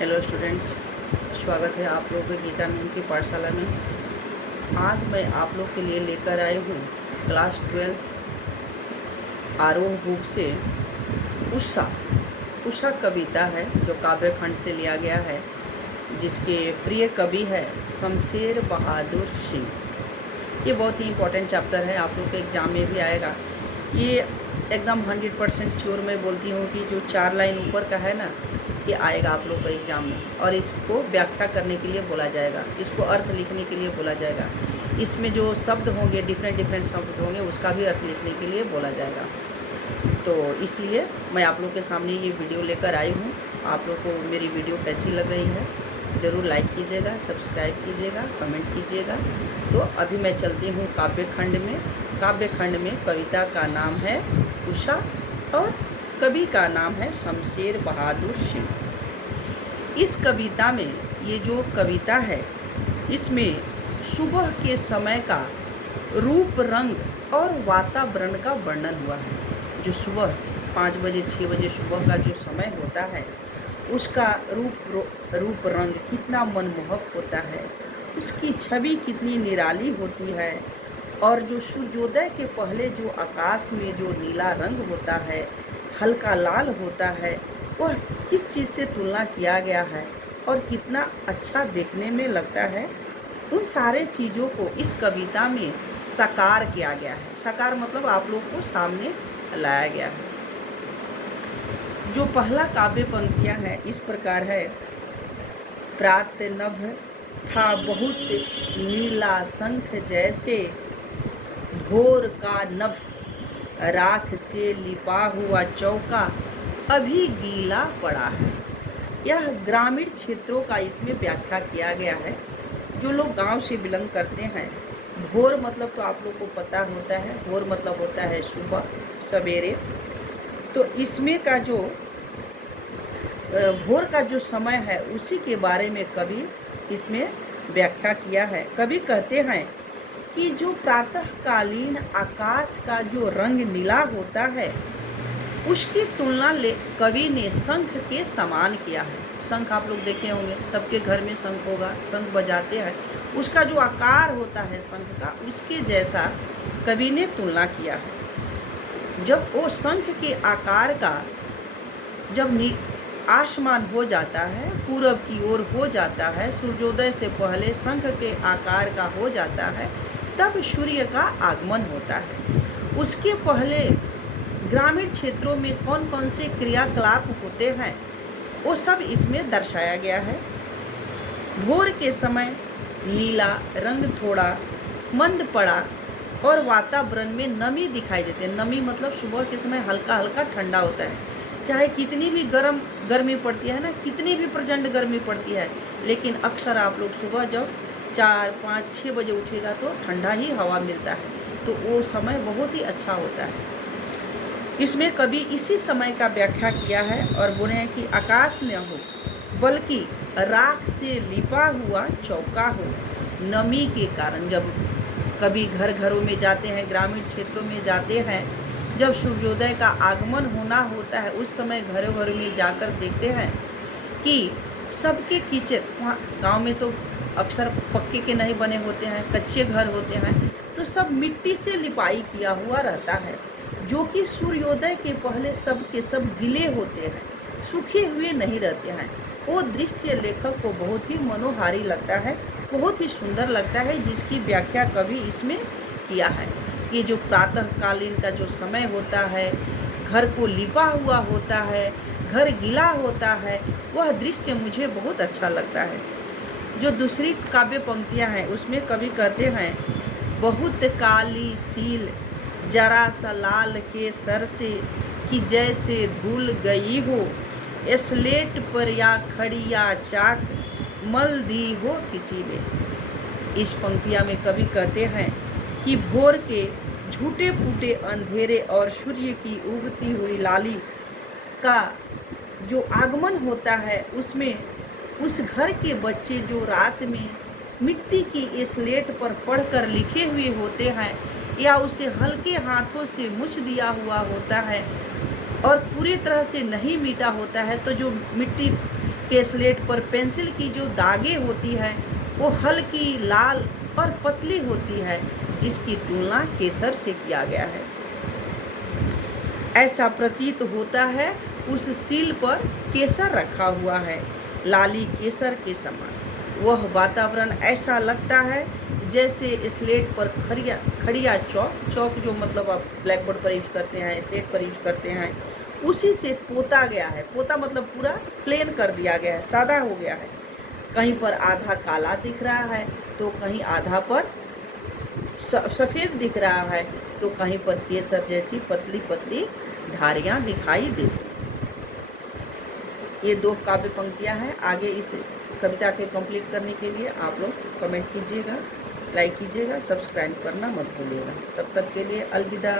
Hello students, स्वागत है आप लोगों के गीता मैम की पाठशाला में। आज मैं आप लोग के लिए लेकर आई हूँ क्लास 12 आरोह बुक से उषा उषा कविता है जो काव्य खंड से लिया गया है, जिसके प्रिय कवि है शमशेर बहादुर सिंह। ये बहुत ही इम्पोर्टेंट चैप्टर है, आप लोग के एग्ज़ाम में भी आएगा। ये एकदम 100% श्योर मैं बोलती हूँ कि जो 4 लाइन ऊपर का है ना, ये आएगा आप लोग का एग्ज़ाम में, और इसको व्याख्या करने के लिए बोला जाएगा, इसको अर्थ लिखने के लिए बोला जाएगा। इसमें जो शब्द होंगे, डिफरेंट शब्द होंगे, उसका भी अर्थ लिखने के लिए बोला जाएगा। तो इसलिए मैं आप लोग के सामने ये वीडियो लेकर आई हूँ। आप लोग को मेरी वीडियो कैसी लग रही है ज़रूर लाइक कीजिएगा, सब्सक्राइब कीजिएगा, कमेंट कीजिएगा। तो अभी मैं चलती हूँ काव्य खंड में कविता का नाम है उषा और कवि का नाम है शमशेर बहादुर सिंह। इस कविता में, ये जो कविता है, इसमें सुबह के समय का रूप, रंग और वातावरण का वर्णन हुआ है। जो सुबह 5 बजे 6 बजे सुबह का जो समय होता है, उसका रूप रंग कितना मनमोहक होता है, उसकी छवि कितनी निराली होती है। और जो सूर्योदय के पहले जो आकाश में जो नीला रंग होता है, हल्का लाल होता है, वह किस चीज़ से तुलना किया गया है और कितना अच्छा देखने में लगता है। उन सारे चीज़ों को इस कविता में साकार किया गया है। साकार मतलब आप लोग को सामने लाया गया है। जो पहला काव्य पंक्तियाँ हैं इस प्रकार है। प्रात नभ था बहुत नीला शंख जैसे, भोर का नभ राख से लिपा हुआ चौका अभी गीला पड़ा है। यह ग्रामीण क्षेत्रों का इसमें व्याख्या किया गया है। जो लोग गांव से बिलोंग करते हैं, भोर मतलब तो आप लोग को पता होता है, भोर मतलब होता है सुबह सवेरे। तो इसमें का जो भोर का जो समय है उसी के बारे में कवि इसमें व्याख्या किया है। कवि कहते हैं कि जो प्रातःकालीन आकाश का जो रंग नीला होता है, उसकी तुलना कवि ने शंख के समान किया है। शंख आप लोग देखे होंगे, सबके घर में शंख होगा, शंख बजाते हैं। उसका जो आकार होता है शंख का, उसके जैसा कवि ने तुलना किया है। जब वो शंख के आकार का जब आसमान हो जाता है, पूरब की ओर हो जाता है, सूर्योदय से पहले शंख के आकार का हो जाता है, तब सूर्य का आगमन होता है। उसके पहले ग्रामीण क्षेत्रों में कौन कौन से क्रियाकलाप होते हैं, वो सब इसमें दर्शाया गया है। भोर के समय नीला रंग थोड़ा मंद पड़ा और वातावरण में नमी दिखाई देती है। नमी मतलब सुबह के समय हल्का हल्का ठंडा होता है। चाहे कितनी भी गर्मी पड़ती है ना, कितनी भी प्रचंड गर्मी पड़ती है, लेकिन अक्सर आप लोग सुबह जब 4, 5, 6 बजे उठेगा तो ठंडा ही हवा मिलता है, तो वो समय बहुत ही अच्छा होता है। इसमें कभी इसी समय का व्याख्या किया है और बोले हैं कि आकाश न हो बल्कि राख से लिपा हुआ चौका हो। नमी के कारण जब कभी घरों में जाते हैं, ग्रामीण क्षेत्रों में जाते हैं, जब सूर्योदय का आगमन होना होता है, उस समय घरों में जाकर देखते हैं कि सबके किचन, वहाँ गाँव में तो अक्सर पक्के के नहीं बने होते हैं, कच्चे घर होते हैं, तो सब मिट्टी से लिपाई किया हुआ रहता है, जो कि सूर्योदय के पहले सब के सब गीले होते हैं, सूखे हुए नहीं रहते हैं। वो दृश्य लेखक को बहुत ही मनोहारी लगता है, बहुत ही सुंदर लगता है, जिसकी व्याख्या कवि इसमें किया है। ये जो प्रातःकालीन का जो समय होता है, घर को लिपा हुआ होता है, घर गीला होता है, वह दृश्य मुझे बहुत अच्छा लगता है। जो दूसरी काव्य पंक्तियाँ हैं उसमें कवि कहते हैं, बहुत काली सील जरा सा लाल के सर से, कि जैसे धूल गई हो स्लेट पर या खड़ी या चाक मल दी हो किसी ने। इस पंक्तियाँ में कवि कहते हैं कि भोर के झूठे फूटे अंधेरे और सूर्य की उगती हुई लाली का जो आगमन होता है, उसमें उस घर के बच्चे जो रात में मिट्टी की स्लेट पर पढ़कर लिखे हुए होते हैं, या उसे हल्के हाथों से मुछ दिया हुआ होता है और पूरी तरह से नहीं मीटा होता है, तो जो मिट्टी के स्लेट पर पेंसिल की जो दागें होती है वो हल्की लाल और पतली होती है, जिसकी तुलना केसर से किया गया है। ऐसा प्रतीत होता है उस सील पर केसर रखा हुआ है, लाली केसर के समान। वह वातावरण ऐसा लगता है जैसे स्लेट पर खड़िया चौक जो मतलब आप ब्लैक बोर्ड पर यूज करते हैं, स्लेट पर यूज करते हैं, उसी से पोता गया है। पोता मतलब पूरा प्लेन कर दिया गया है, सादा हो गया है। कहीं पर आधा काला दिख रहा है तो कहीं आधा पर सफ़ेद दिख रहा है, तो कहीं पर केसर जैसी पतली पतली धारियाँ दिखाई देती। ये 2 काव्य पंक्तियाँ हैं। आगे इस कविता के कंप्लीट करने के लिए आप लोग कमेंट कीजिएगा, लाइक कीजिएगा, सब्सक्राइब करना मत भूलिएगा। तब तक के लिए अलविदा।